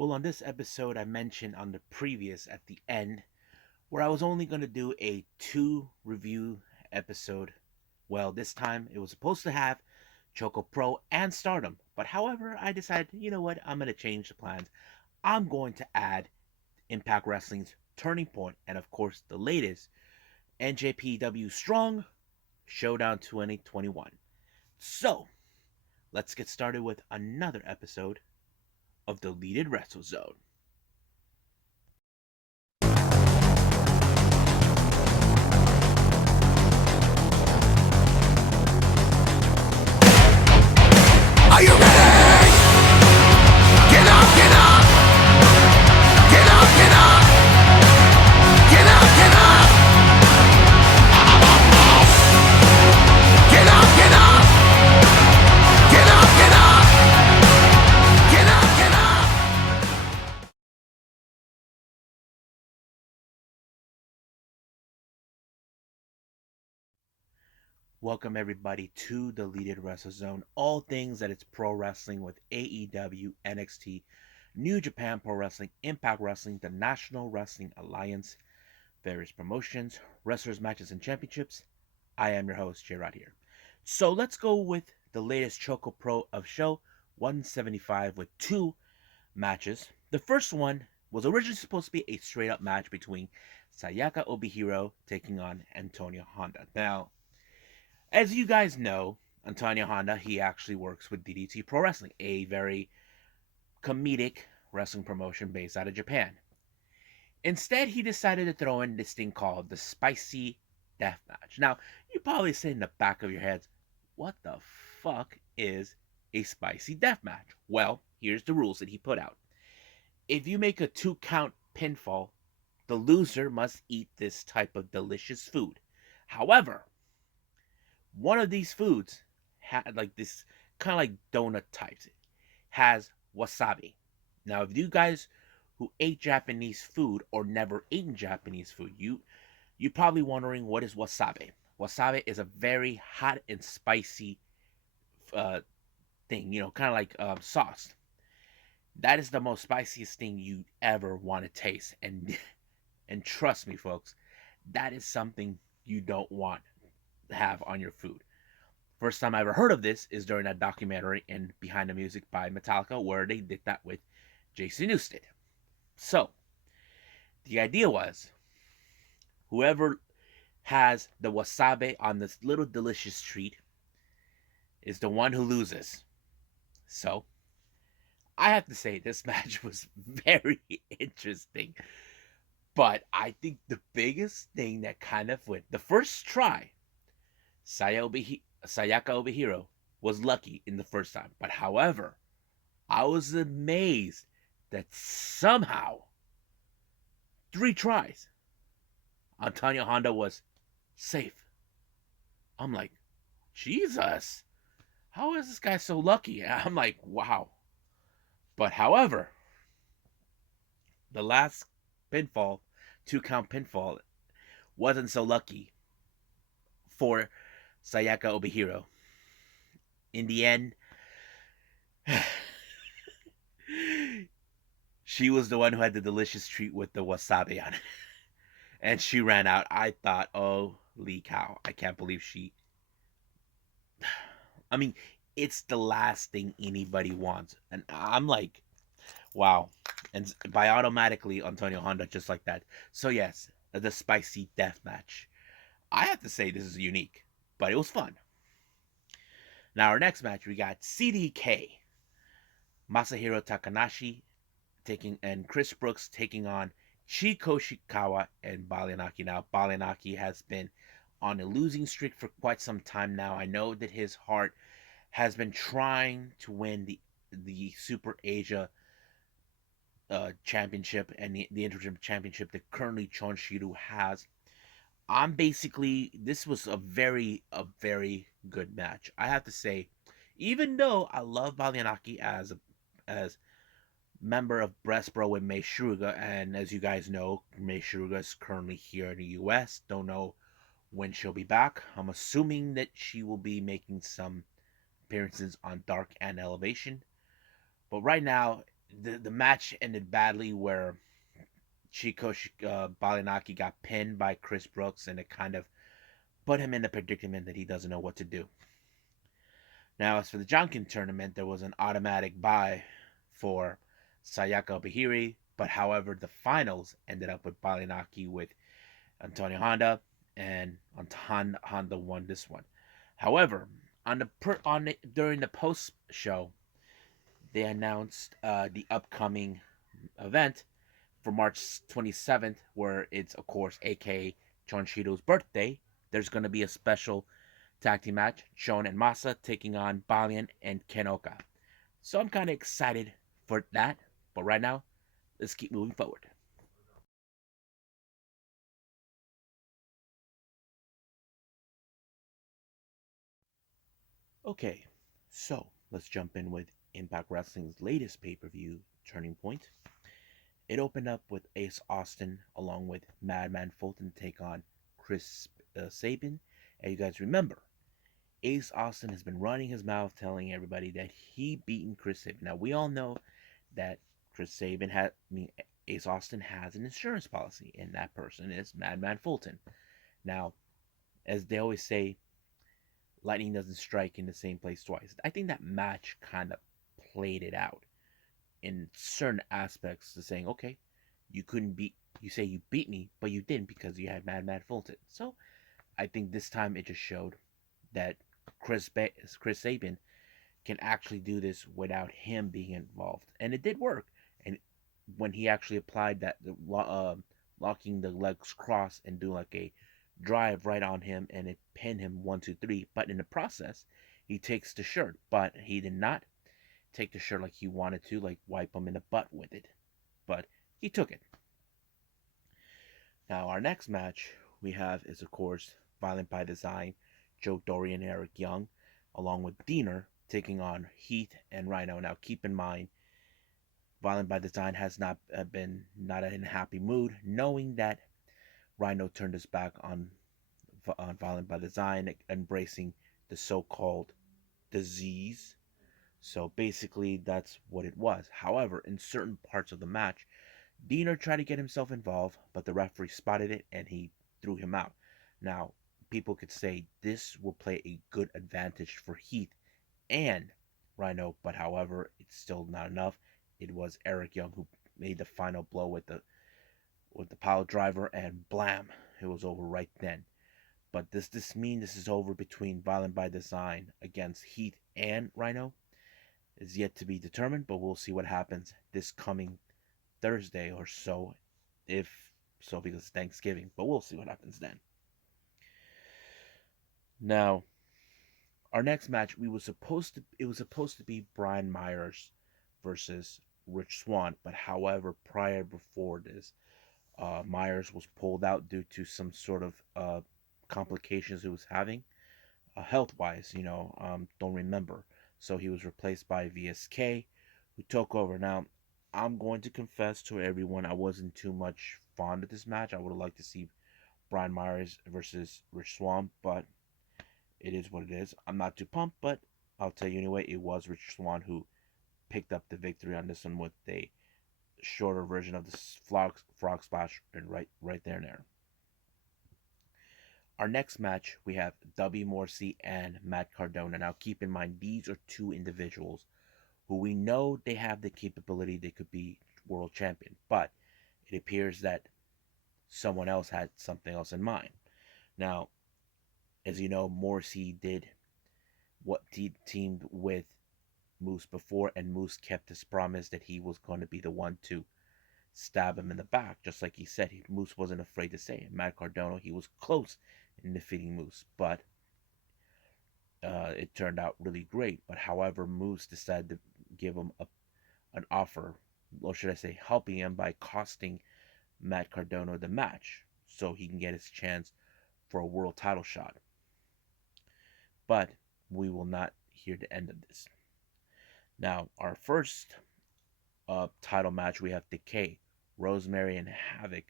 Well, on this episode, I mentioned on the previous at the end where I was only going to do a two review episode. Well, this time it was supposed to have ChocoPro and Stardom, but however, I decided, you know what, I'm going to change the plans. I'm going to add Impact Wrestling's Turning Point and, of course, the latest NJPW Strong Showdown 2021. So, let's get started with another episode of Deleted Wrestle Zone. Are you ready? Get up, get up! Get up, get up! Get up, get up! Get up, get up! Get up, get up! Get up, get up! Welcome everybody to Deleted Wrestle Zone. All things that it's pro wrestling with AEW, NXT, New Japan Pro Wrestling, Impact Wrestling, the National Wrestling Alliance, various promotions, wrestlers, matches, and championships. I am your host, J-Rod here. So let's go with the latest ChocoPro of show 175 with two matches. The first one was originally supposed to be a straight up match between Sayaka Obihiro taking on Antonio Honda. Now, as you guys know, Antonio Honda, he actually works with DDT Pro Wrestling, a very comedic wrestling promotion based out of Japan. Instead, he decided to throw in this thing called the Spicy Death Match. Now, you probably say in the back of your heads, what the fuck is a Spicy Death Match? Well, here's the rules that he put out. If you make a 2 count pinfall, the loser must eat this type of delicious food. However, one of these foods had like this kind of like donut types has wasabi. Now, if you guys who ate Japanese food or never eaten Japanese food, you're probably wondering what is wasabi. Wasabi is a very hot and spicy uh, thing, kind of like sauce. That is the most spiciest thing you ever want to taste, and and trust me, folks, that is something you don't want have on your food. First time I ever heard of this is during that documentary in Behind the Music by Metallica, where they did that with Jason Newsted. So, the idea was whoever has the wasabi on this little delicious treat is the one who loses. So, I have to say this match was very interesting. But I think the biggest thing that kind of went, the first try, Sayaka Obihiro was lucky in the first time. But however, I was amazed that somehow 3 tries, Antonio Honda was safe. I'm like, Jesus, how is this guy so lucky? I'm like, wow. But however, the last pinfall, 2 count pinfall, wasn't so lucky for Sayaka Obihiro. In the end, she was the one who had the delicious treat with the wasabi on it. And she ran out. I thought, holy cow, I can't believe she. I mean, it's the last thing anybody wants. And I'm like, wow. And by automatically, Antonio Honda, just like that. So, yes, the spicy death match. I have to say, this is unique, but it was fun. Now, our next match, we got CDK, Masahiro Takanashi and Chris Brooks taking on Chiko Shikawa and Balianaki. Now, Balianaki has been on a losing streak for quite some time now. I know that his heart has been trying to win the Super Asia championship and the interim championship that currently Chon Shiru has. This was a very good match. I have to say, even though I love Balianaki as member of Breast Bro with Mei Shuruga, and as you guys know, Mei Shuruga is currently here in the US. Don't know when she'll be back. I'm assuming that she will be making some appearances on Dark and Elevation. But right now, the match ended badly where Chico Balinaki got pinned by Chris Brooks, and it kind of put him in a predicament that he doesn't know what to do. Now, as for the Jonkin tournament, there was an automatic bye for Sayaka Bahiri, but however, the finals ended up with Balinaki with Antonio Honda, and Honda won this one. However, during the post show, they announced the upcoming event for March 27th, where it's of course aka Chonchiro's birthday. There's going to be a special tag team match, Shon and Masa taking on Balian and Ken Oka. So I'm kind of excited for that. But right now, let's keep moving forward. Okay, so let's jump in with Impact Wrestling's latest pay per view, Turning Point. It opened up with Ace Austin along with Madman Fulton take on Chris Sabin. And you guys remember, Ace Austin has been running his mouth telling everybody that he beaten Chris Sabin. Now we all know that Chris Sabin Ace Austin has an insurance policy, and that person is Madman Fulton. Now, as they always say, lightning doesn't strike in the same place twice. I think that match kind of played it out in certain aspects to saying, okay, you couldn't beat, you say you beat me, but you didn't because you had Madman Fulton. So I think this time it just showed that Chris Sabin can actually do this without him being involved, and it did work. And when he actually applied that locking the legs cross and do like a drive right on him, and it pinned him 1 2 3. But in the process, he takes the shirt, but he did not take the shirt like he wanted to, like wipe him in the butt with it. But he took it. Now our next match we have is of course Violent by Design, Joe Dorian and Eric Young, along with Diener taking on Heath and Rhino. Now keep in mind, Violent by Design has been not in a happy mood, knowing that Rhino turned his back on Violent by Design, embracing the so-called disease. So basically, that's what it was. However, in certain parts of the match, Diener tried to get himself involved, but the referee spotted it and he threw him out. Now, people could say this will play a good advantage for Heath and Rhino, but however, it's still not enough. It was Eric Young who made the final blow with the pile driver, and blam, it was over right then. But does this mean this is over between Violent by Design against Heath and Rhino? Is yet to be determined, but we'll see what happens this coming Thursday or so, if so, because it's Thanksgiving. But we'll see what happens then. Now, our next match, it was supposed to be Brian Myers versus Rich Swann, but however, prior before this, Myers was pulled out due to some sort of complications he was having, health wise. Don't remember. So he was replaced by VSK, who took over. Now, I'm going to confess to everyone, I wasn't too much fond of this match. I would have liked to see Brian Myers versus Rich Swann, but it is what it is. I'm not too pumped, but I'll tell you anyway, it was Rich Swann who picked up the victory on this one with a shorter version of the frog splash, and right there and there. Our next match, we have W. Morrissey and Matt Cardona. Now, keep in mind, these are two individuals who we know they have the capability they could be world champion, but it appears that someone else had something else in mind. Now, as you know, Morrissey did what he teamed with Moose before, and Moose kept his promise that he was going to be the one to stab him in the back, just like he said. Moose wasn't afraid to say it. Matt Cardona, he was close in defeating Moose, but it turned out really great. But however, Moose decided to give him an offer, or should I say, helping him by costing Matt Cardona the match so he can get his chance for a world title shot. But we will not hear the end of this. Now, our first title match, we have Decay, Rosemary, and Havoc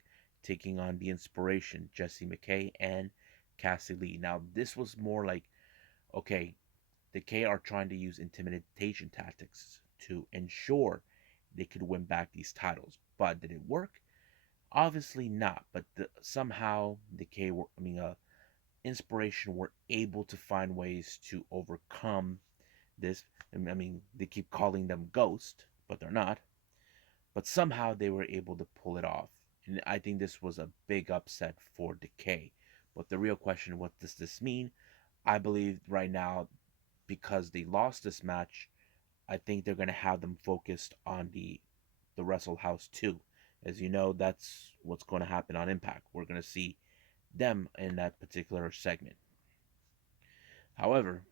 taking on the Inspiration, Jesse McKay and Cassie Lee. Now, this was more like, okay, Decay are trying to use intimidation tactics to ensure they could win back these titles. But did it work? Obviously not. But somehow Decay were, Inspiration were able to find ways to overcome this. They keep calling them Ghost, but they're not. But somehow they were able to pull it off. And I think this was a big upset for Decay. But the real question, what does this mean? I believe right now, because they lost this match, I think they're going to have them focused on the Wrestle House 2. As you know, that's what's going to happen on Impact. We're going to see them in that particular segment. However,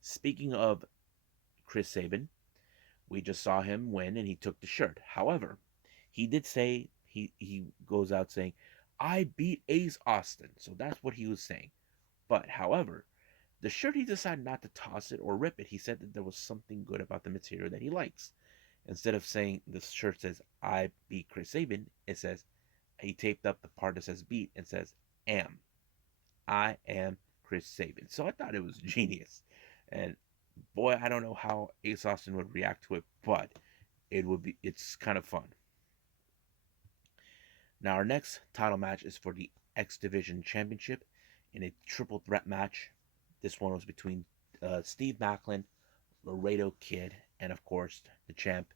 speaking of Chris Sabin, we just saw him win and he took the shirt. However, he did say he goes out saying, "I beat Ace Austin." So that's what he was saying. But however, the shirt he decided not to toss it or rip it. He said that there was something good about the material that he likes. Instead of saying the shirt says "I beat Chris Sabin," it says he taped up the part that says "beat" and says "am." I am Chris Sabin. So I thought it was genius. And boy, I don't know how Ace Austin would react to it, but it's kind of fun. Now our next title match is for the X Division Championship in a triple threat match. This one was between Steve Macklin, Laredo Kid, and of course the champ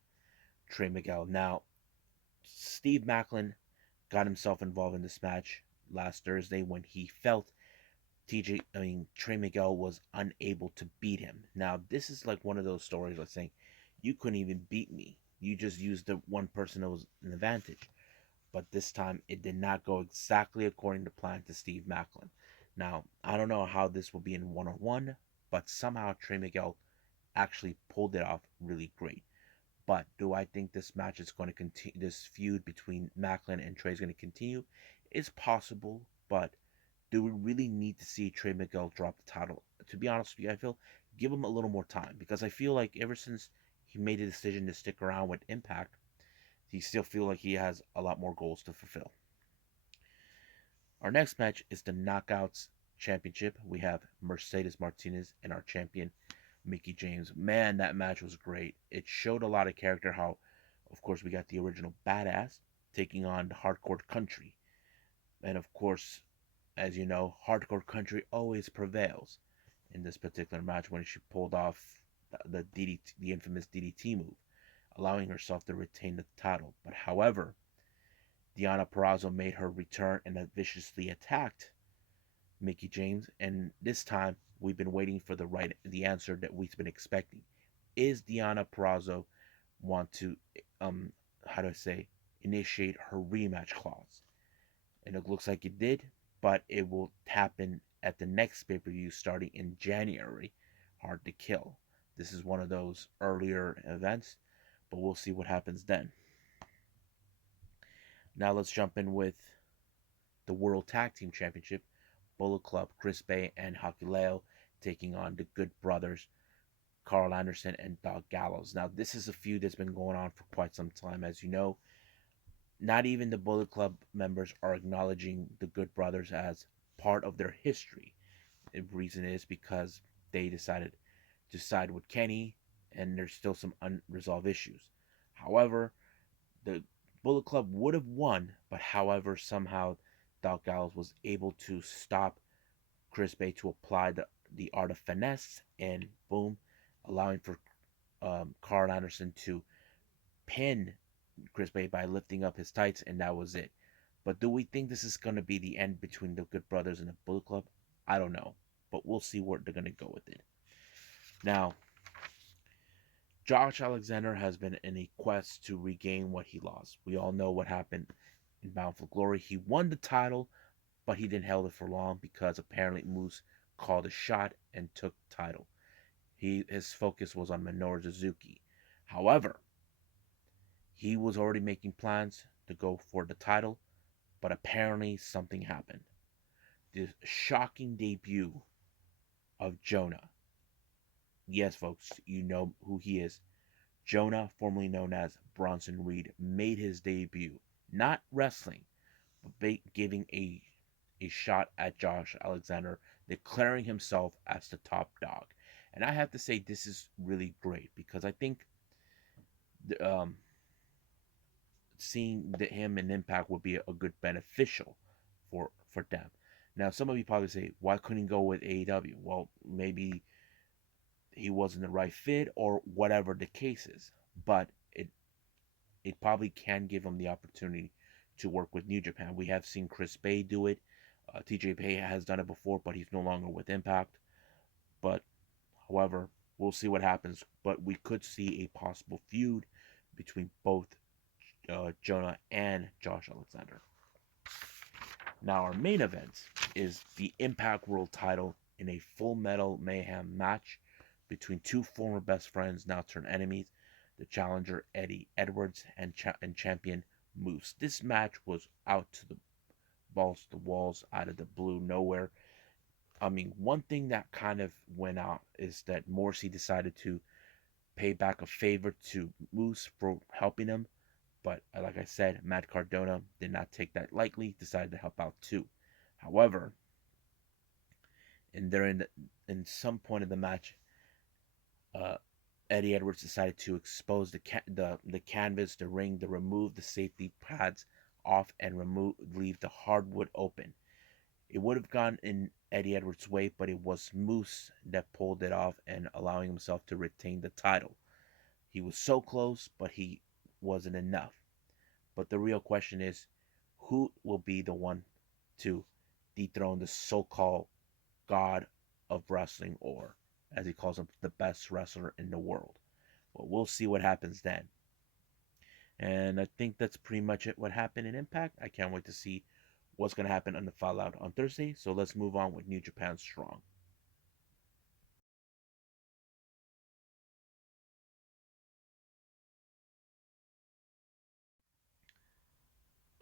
Trey Miguel. Now Steve Macklin got himself involved in this match last Thursday when he felt Trey Miguel was unable to beat him. Now, this is like one of those stories like saying, you couldn't even beat me. You just used the one person that was an advantage. But this time, it did not go exactly according to plan to Steve Macklin. Now, I don't know how this will be in one on one, but somehow Trey Miguel actually pulled it off really great. But do I think this match is going to continue? This feud between Macklin and Trey is going to continue? It's possible, but do we really need to see Trey Miguel drop the title? To be honest with you, I feel give him a little more time because I feel like ever since he made a decision to stick around with Impact, he still feel like he has a lot more goals to fulfill. Our next match is the Knockouts Championship. We have Mercedes Martinez and our champion Mickey James. Man, that match was great. It showed a lot of character. How, of course, we got the original Badass taking on the Hardcore Country, and of course, as you know, Hardcore Country always prevails in this particular match when she pulled off the infamous DDT move, allowing herself to retain the title. But however, Deonna Purrazzo made her return and viciously attacked Mickey James, and this time we've been waiting for the answer that we've been expecting. Is Deonna Purrazzo want to how do I say initiate her rematch clause? And it looks like it did, but it will happen at the next pay-per-view starting in January. Hard to Kill. This is one of those earlier events, but we'll see what happens then. Now let's jump in with the World Tag Team Championship. Bullet Club, Chris Bay and Hakuleo taking on the Good Brothers, Carl Anderson and Doug Gallows. Now this is a feud that's been going on for quite some time, as you know. Not even the Bullet Club members are acknowledging the Good Brothers as part of their history. The reason is because they decided to side with Kenny, and there's still some unresolved issues. However, the Bullet Club would have won, but however, somehow Doc Gallows was able to stop Chris Bay to apply the art of finesse, and boom, allowing for Carl Anderson to pin Chris Bay by lifting up his tights, and that was it. But do we think this is going to be the end between the Good Brothers and the Bullet Club? I don't know, but we'll see where they're going to go with it. Now, Josh Alexander has been in a quest to regain what he lost. We all know what happened in Bound for Glory. He won the title, but he didn't hold it for long because apparently Moose called a shot and took the title. His focus was on Minoru Suzuki. However, he was already making plans to go for the title, but apparently something happened. The shocking debut of Jonah. Yes, folks, you know who he is. Jonah, formerly known as Bronson Reed, made his debut, not wrestling, but giving a shot at Josh Alexander, declaring himself as the top dog. And I have to say, this is really great because I think seeing him in Impact would be a good beneficial for them. Now, some of you probably say, why couldn't he go with AEW? Well, maybe he wasn't the right fit or whatever the case is. But it probably can give him the opportunity to work with New Japan. We have seen Chris Bay do it. TJ Bay has done it before, but he's no longer with Impact. But however, we'll see what happens. But we could see a possible feud between both Jonah and Josh Alexander. Now, our main event is the Impact World title in a Full Metal Mayhem match between two former best friends, now turned enemies, the challenger Eddie Edwards and champion Moose. This match was out to the balls to the walls, out of the blue, nowhere. I mean, one thing that kind of went out is that Morrissey decided to pay back a favor to Moose for helping him. But like I said, Matt Cardona did not take that lightly, decided to help out too. However, in some point of the match, uh, Eddie Edwards decided to expose the canvas, the ring, to remove the safety pads off and leave the hardwood open. It would have gone in Eddie Edwards' way, but it was Moose that pulled it off and allowing himself to retain the title. He was so close, but he wasn't enough. But the real question is, who will be the one to dethrone the so-called god of wrestling, or as he calls him, the best wrestler in the world? Well, we'll see what happens then. And I think that's pretty much it what happened in Impact. I can't wait to see what's going to happen on the Fallout on Thursday. So let's move on with New Japan Strong.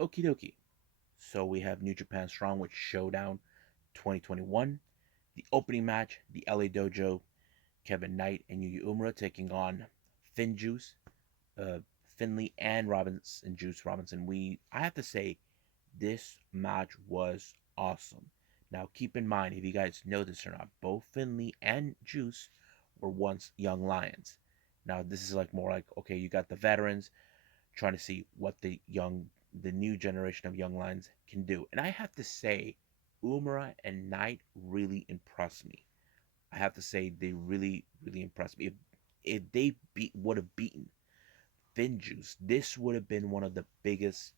Okie dokie. So we have New Japan Strong with Showdown 2021. The opening match, the LA Dojo, Kevin Knight and Yuya Uemura taking on Finn Juice, uh, Finley and Robinson, Juice Robinson. I have to say, this match was awesome. Now, keep in mind, if you guys know this or not, both Finley and Juice were once young lions. Now, this is like more like, okay, you got the veterans trying to see what the new generation of young lions can do. And I have to say, Umara and Knight really impressed me. I have to say they really, really impressed me. If they would have beaten Finn Juice, this would have been one of the biggest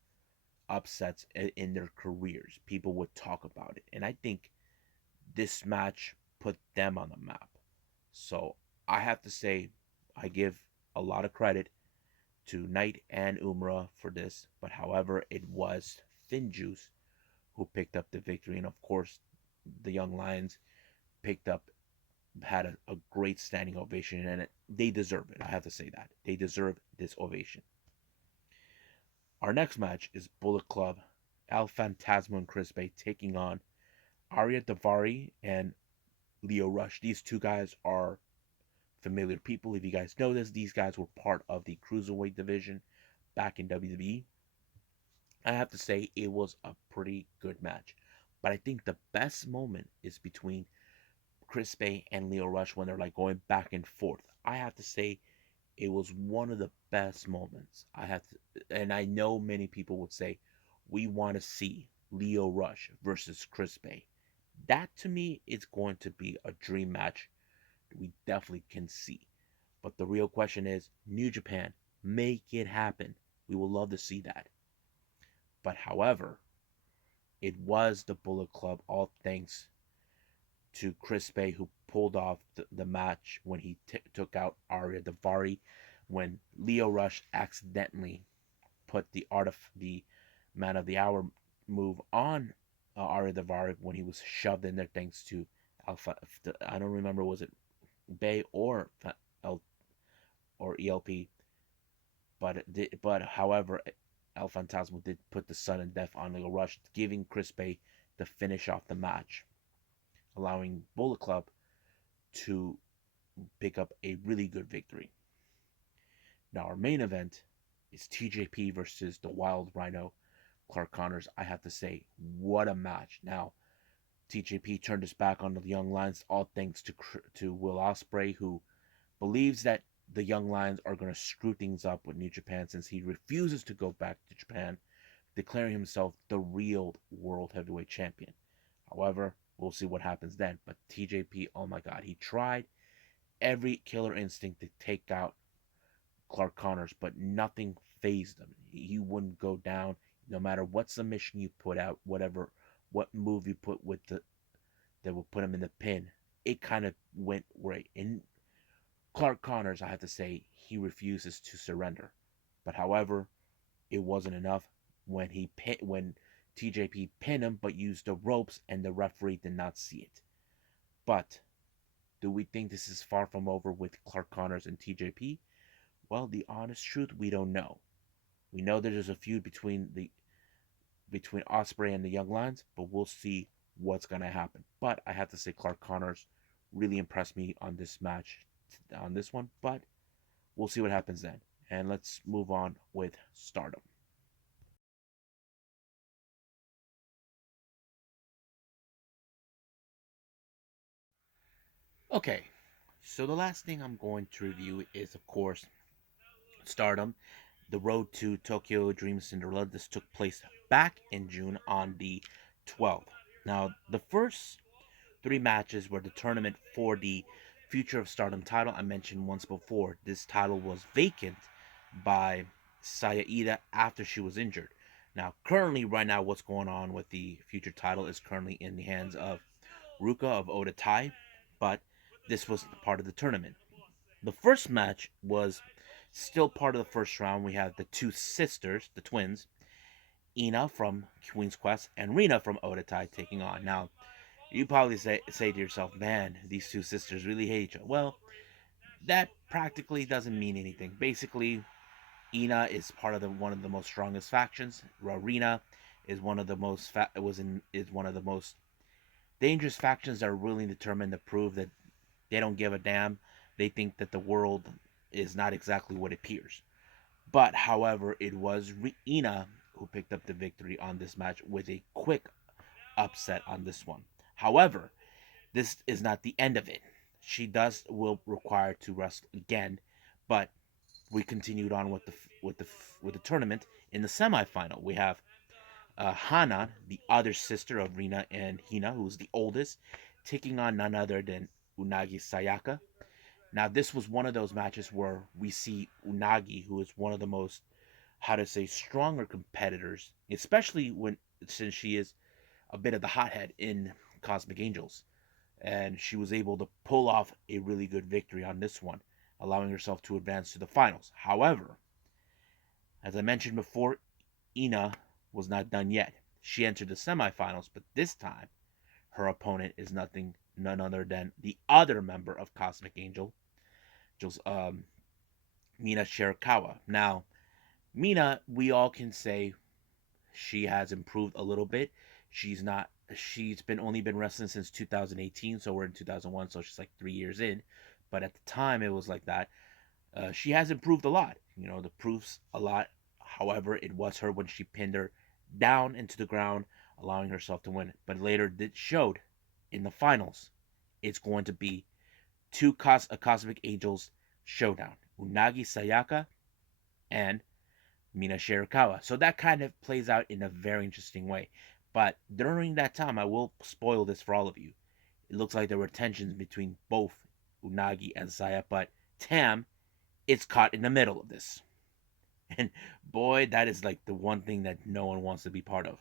upsets in their careers. People would talk about it, and I think this match put them on the map. So I have to say, I give a lot of credit to Knight and Umrah for this, but however, it was Finn Juice who picked up the victory, and of course, the Young Lions picked up had a great standing ovation, and they deserve it. I have to say that they deserve this ovation. Our next match is Bullet Club, El Phantasmo and Chris Bay taking on Arya Davari and Leo Rush. These two guys are familiar people. If you guys know this, these guys were part of the Cruiserweight division back in WWE. I have to say it was a pretty good match. But I think the best moment is between Chris Bay and Leo Rush when they're like going back and forth. I have to say it was one of the best moments. And I know many people would say we want to see Leo Rush versus Chris Bay. That to me is going to be a dream match we definitely can see. But the real question is, New Japan, make it happen. We will love to see that. But however, it was the Bullet Club, all thanks to Chris Bay, who pulled off the match when he took out Arya Davari, when Leo Rush accidentally put the art of the Man of the Hour move on Arya Davari when he was shoved in there thanks to Alpha. I don't remember, was it Bay or L or ELP, but however, El Phantasmo did put the sudden death on Leo Rush, giving Chris Bay the finish off the match, allowing Bullet Club to pick up a really good victory. Now, our main event is TJP versus the Wild Rhino, Clark Connors. I have to say, what a match. Now, TJP turned his back on the Young Lions, all thanks to Will Ospreay, who believes that the Young Lions are going to screw things up with New Japan since he refuses to go back to Japan, declaring himself the real World Heavyweight Champion. However, we'll see what happens then. But TJP, oh my God, he tried every killer instinct to take out Clark Connors, but nothing phased him. He wouldn't go down no matter what submission you put out, what move you put with the that will put him in the pin. It kind of went right. And Clark Connors, I have to say, he refuses to surrender. But however, it wasn't enough when TJP pinned him, but used the ropes, and the referee did not see it. But do we think this is far from over with Clark Connors and TJP? Well, the honest truth, we don't know. We know that there's a feud between Osprey and the Young Lions, but we'll see what's gonna happen. But I have to say, Clark Connors really impressed me on this match, on this one. But we'll see what happens then. And let's move on with Stardom. Okay, so the last thing I'm going to review is, of course, Stardom, the Road to Tokyo Dream Cinderella. This took place back in June on the 12th. Now, the first three matches were the tournament for the Future of Stardom title. I mentioned once before, this title was vacant by Saya Ida after she was injured. Now, currently, right now, what's going on with the Future title is currently in the hands of Ruka of Oda Tai, but this was part of the tournament. The first match was still part of the first round. We have the two sisters, the twins, Ina from Queen's Quest and Rina from Oda Tai taking on. Now, you probably say to yourself, man, these two sisters really hate each other. Well, that practically doesn't mean anything. Basically, Ina is part of one of the most strongest factions. Rina is one of the most is one of the most dangerous factions that are really determined to prove that they don't give a damn. They think that the world is not exactly what it appears. But however, it was Ina who picked up the victory on this match with a quick upset on this one. However, this is not the end of it. She will require to wrestle again, but we continued on with the tournament. In the semifinal, we have Hana, the other sister of Rina and Hina, who's the oldest, taking on none other than Unagi Sayaka. Now, this was one of those matches where we see Unagi, who is one of the most, how to say, stronger competitors, especially since she is a bit of the hothead in Cosmic Angels, and she was able to pull off a really good victory on this one, allowing herself to advance to the finals. However, as I mentioned before, Ina was not done yet. She entered the semifinals, but this time her opponent is none other than the other member of Cosmic Angels, Mina Shirakawa. Now, Mina, we all can say she has improved a little bit. She's been only been wrestling since 2018, so we're in 2001, so she's like 3 years in. But at the time, it was like that. She has improved a lot. The proofs a lot. However, it was her when she pinned her down into the ground, allowing herself to win. But later, it showed in the finals, it's going to be a Cosmic Angels showdown: Unagi Sayaka and Mina Shirakawa. So that kind of plays out in a very interesting way. But during that time, I will spoil this for all of you. It looks like there were tensions between both Unagi and Saya, but Tam is caught in the middle of this. And boy, that is like the one thing that no one wants to be part of.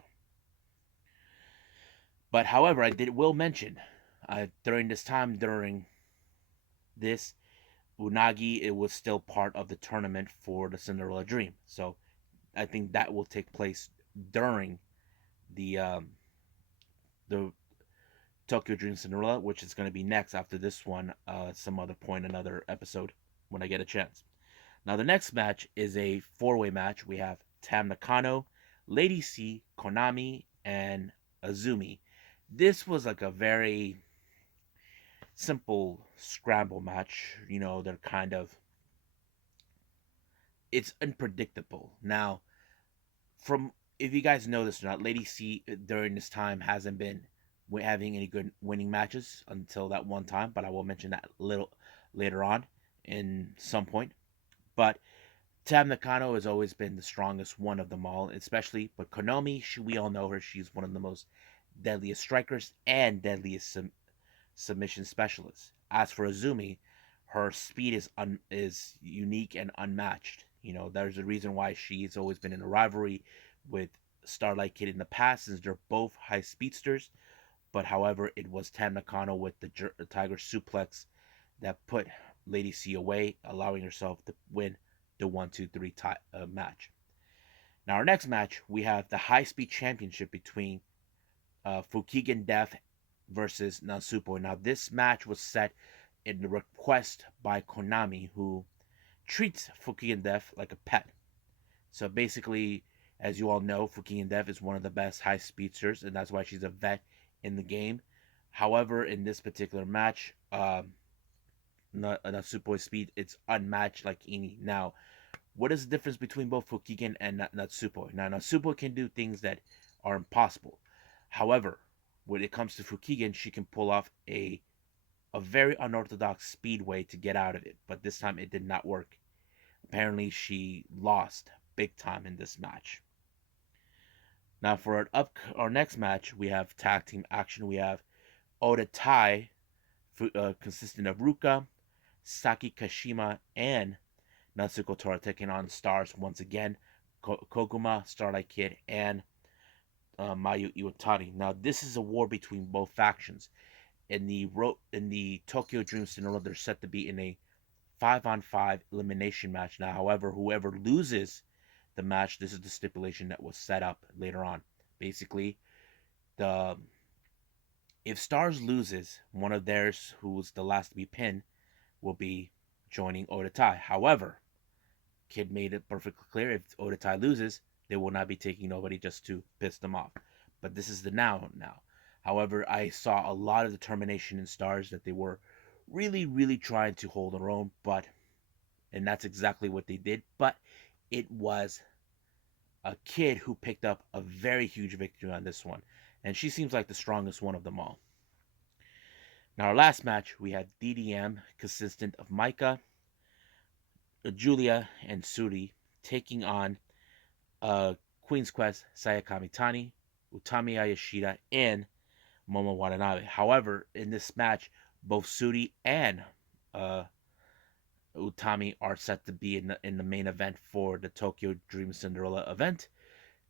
But however, will mention during this time, during this, Unagi, it was still part of the tournament for the Cinderella Dream. So I think that will take place during the the Tokyo Dream Cinderella, which is going to be next after this one, some other point, another episode when I get a chance. Now the next match is a four-way match. We have Tam Nakano, Lady C, Konami, and Azumi. This was like a very simple scramble match. They're kind of, it's unpredictable. Now, from if you guys know this or not, Lady C during this time hasn't been having any good winning matches until that one time, but I will mention that a little later on in some point. But Tam Nakano has always been the strongest one of them all, especially. But Konami, we all know her. She's one of the most deadliest strikers and deadliest submission specialists. As for Azumi, her speed is unique and unmatched. You know, there's a reason why she's always been in a rivalry with Starlight Kid in the past, since they're both high speedsters. But however, it was Tam Nakano with the Tiger Suplex that put Lady C away, allowing herself to win the 1-2-3 match. Now, our next match, we have the high speed championship between Fukigen Death versus Nansupoi. Now, this match was set in the request by Konami, who treats Fukigen Death like a pet. So basically, as you all know, Fukigen Death is one of the best high speedsters, and that's why she's a vet in the game. However, in this particular match, Natsupoi's speed, it's unmatched like any. Now, what is the difference between both Fukigen and Natsupoi? Now, Natsupoi can do things that are impossible. However, when it comes to Fukigen, she can pull off a very unorthodox speed way to get out of it. But this time it did not work. Apparently, she lost big time in this match. Now, for our next match, we have tag team action. We have Oda Tai, consisting of Ruka, Saki Kashima, and Natsuko Tora taking on Stars once again. Koguma, Starlight Kid, and Mayu Iwatani. Now, this is a war between both factions. In the Tokyo Dream Cinderella, they're set to be in a 5-on-5 elimination match. Now, however, whoever loses the match, this is the stipulation that was set up later on. Basically, the if Stars loses, one of theirs who's the last to be pinned will be joining Oda Tai. However, Kid made it perfectly clear if Oda Tai loses, they will not be taking nobody just to piss them off. But this is the now. However, I saw a lot of determination in Stars that they were really, really trying to hold their own, and that's exactly what they did. But it was a Kid who picked up a very huge victory on this one, and she seems like the strongest one of them all. Now, our last match, we had DDM, consistent of Micah, Julia, and Suri, taking on Queen's Quest, Sayakami Tani, Utami Ayashida, and Momo Watanabe. However, in this match, both Suri and uh, Utami are set to be in the main event for the Tokyo Dream Cinderella event.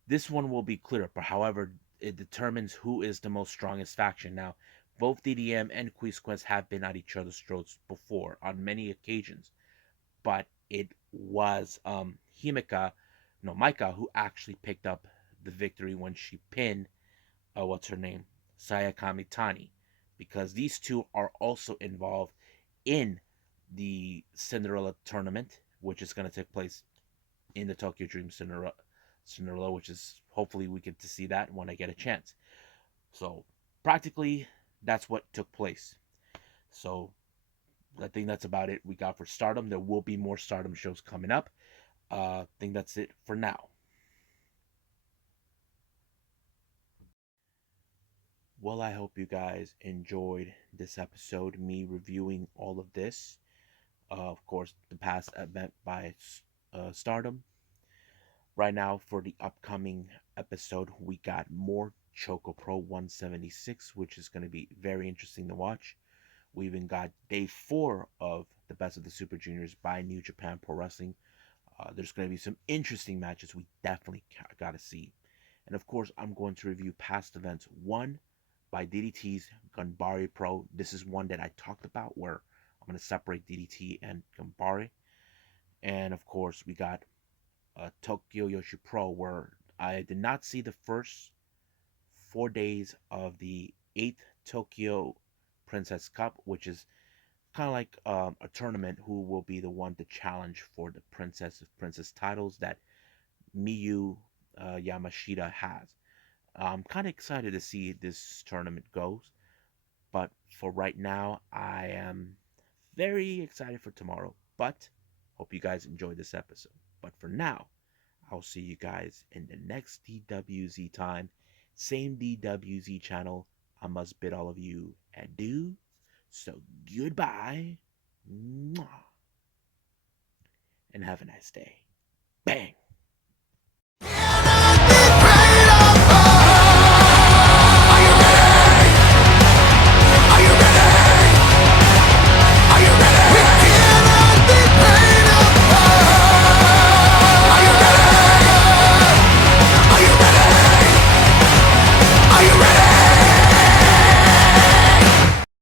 This one will be clear, but however, it determines who is the most strongest faction. Now, both DDM and Queen's Quest have been at each other's throats before on many occasions, but it was Micah, who actually picked up the victory when she pinned what's her name, Sayakami Tani, because these two are also involved in the Cinderella tournament, which is going to take place in the Tokyo Dream Cinderella, which is hopefully we get to see that when I get a chance. So practically, that's what took place. So I think that's about it we got for Stardom. There will be more Stardom shows coming up. I think that's it for now. Well, I hope you guys enjoyed this episode, me reviewing all of this. Of course, the past event by Stardom. Right now, for the upcoming episode, we got more ChocoPro 176, which is going to be very interesting to watch. We even got day 4 of the Best of the Super Juniors by New Japan Pro Wrestling. There's going to be some interesting matches we definitely got to see. And of course, I'm going to review past events. One by DDT's Ganbare Pro. This is one that I talked about where I'm going to separate DDT and Ganbare. And of course, we got Tokyo Yoshi Pro, where I did not see the first 4 days of the 8th Tokyo Princess Cup, which is kind of like a tournament who will be the one to challenge for the princess titles that Miyu Yamashita has. I'm kind of excited to see this tournament goes, but for right now, I am very excited for tomorrow. But hope you guys enjoyed this episode. But for now, I'll see you guys in the next DWZ time. Same DWZ channel. I must bid all of you adieu. So goodbye. Mwah. and have a nice day. Bang!